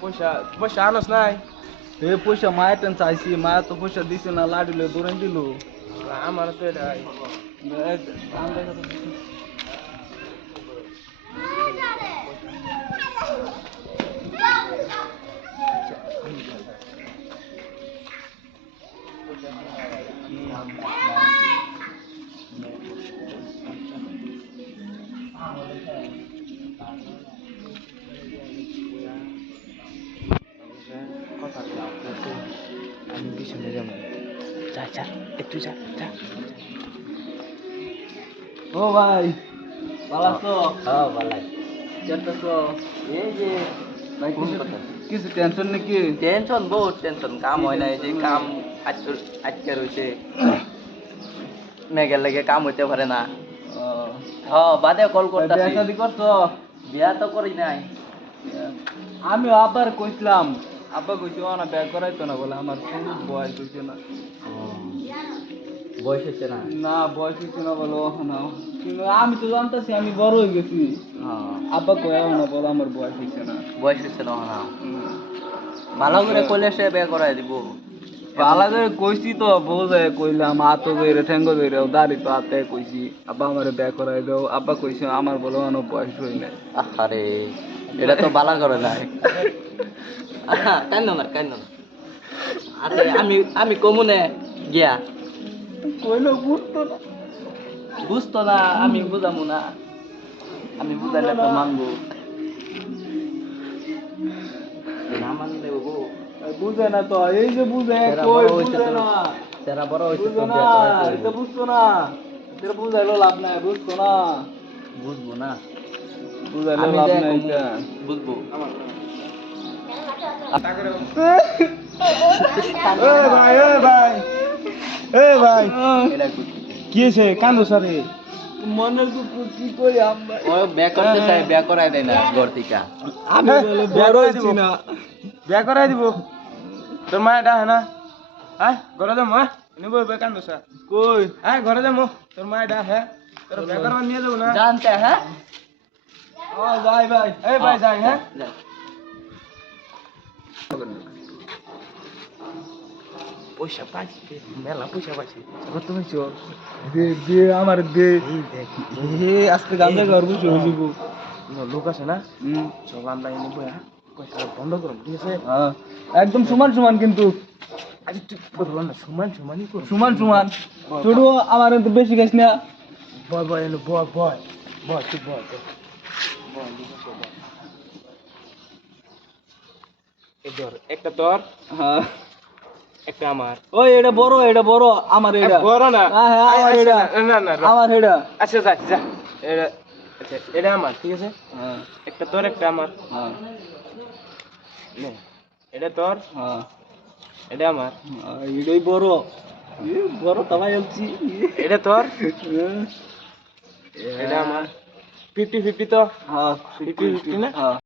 পয়সা পয়সা আনস নাই এ পয়সা মায়ের টেন চাইছি মায়া তো পয়সা দিছে না লাডিলে দৌড়ে দিল আমার তো এটা আমি পিছনে যাবো যা যা একটু যা যা ও ভাই ভালো আছো হ্যাঁ ভালো কেটে এই যে ভাই কিছু টেনশন নাকি টেনশন বহুত টেনশন কাম হয় না এই যে কাম আটকে রয়েছে মেঘের লেগে কাম হইতে পারে না বাদে কল করতেছি বিয়া শাদি করছো বিয়া তো করি নাই আমি আবার কইছিলাম আব্বা কইছো না বিয়া করাইতো না বলে আমার কোনো বয়স হইছে না বয়স হচ্ছে না না বয়স হইছে না বলো না কিন্তু আমি তো জানতাছি আমি বড় হয়ে গেছি আব্বা কইও না বলো আমার বয়স হইছে না বয়স হচ্ছে না ভালো করে কইলে সে বিয়া করাই দিব পালা করে কইছি তো বউ যায় কইলাম হাতও ধরে ঠেঙ্গো ধরে দাড়ি তো হাতে কইছি আব্বা আমারে বিয়া করাই দাও আব্বা কইছে আমার বলো না বয়স হই নাই আরে এটা তো বালা করে নাই কান্দ না আরে আমি কমুনে গিয়া কইলো বুঝতো না আমি বুঝামু না আমি বুঝাইলে তো মানবো না মানলে বাবু বুঝে না তো এই যে বুঝে কই বুঝে না তেরা বড় হইছে তো বুঝে না এটা বুঝতো না এটা বুঝাইলো লাভ নাই বুঝতো না বুঝবো না বুঝাইলো লাভ নাই এটা বুঝবো ভাই কি হয়েছে কান্দো সারে মনের দুঃখ কি করি আমরা ও বিয়া করতে চাই বিয়া করাই দেয় না ঘর থেকে আমি বলে বড় হইছি না বিয়া করাই দিব তোর মা এটা হ্যাঁ না হ্যাঁ ঘরে যাবো হ্যাঁ নিব কান্দো স্যার কই হ্যাঁ ঘরে যাবো তোর মা এটা হ্যাঁ তোর বিয়া করবার নিয়ে যাবো না জানতে হ্যাঁ ও ভাই ভাই এই ভাই যাই হ্যাঁ পয়সা পাইছি মেলা পয়সা পাইছি কত হইছো দে দে আমার দে হে আজকে গান্দা ঘর বুঝো হইব লোক আছে না চল আমরা নিব হ্যাঁ পয়সা বন্ধ করুন ঠিক আছে হ্যাঁ একদম সমান সমান কিন্তু আজ তুই বলবো না সমানই করুন সমান সমান ছোট আমার তো বেশি গাছ না বয় বয় এলো বয় বয় বয় তুই বয় একটা তোর হ্যাঁ একটা আমার ওই এটা বড় আমার এটা বড় না হ্যাঁ আমার এটা না না আমার এটা আচ্ছা যা যা এটা আচ্ছা এটা আমার ঠিক আছে হ্যাঁ একটা তোর একটা আমার হ্যাঁ নে, এটা তোর হ্যাঁ এটা আমার এটাই বড় বড় তালাই আলছি এটা তোর হ্যাঁ এটা আমার 50-50 তো হ্যাঁ 50-50 না হ্যাঁ